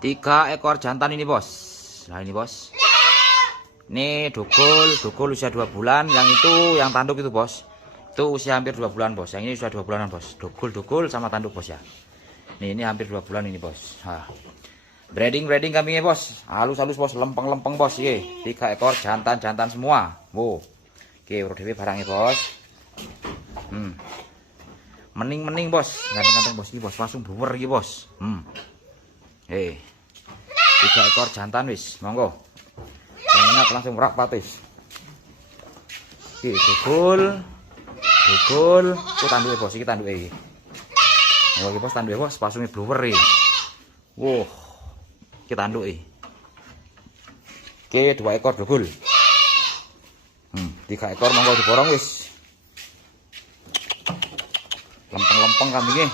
3 ekor jantan ini bos. Nah ini bos. Ini dugul usia 2 bulan. Yang itu yang tanduk itu bos. Itu usia hampir 2 bulan bos. Yang ini sudah 2 bulanan bos. Dugul sama tanduk bos ya. Ini hampir 2 bulan ini bos. Nah. Breeding kambingnya bos. Halus bos, lempeng bos. Ye. 3 ekor jantan semua. Wow. Oke, udah barangnya bos. Mening bos. Ganteng bos ini bos. Langsung buwer iki bos. 3 ekor jantan wis. Monggo. Yang enak langsung rak patis. Oke, dugul. Ku tanduke bos, iki tanduke iki. Monggo bos tanduke bos, pasunge buwer iki. Wow. Kita tanduk Oke, 2 ekor dugul. 3 ekor monggo diborong wis. Lempeng kambingnya.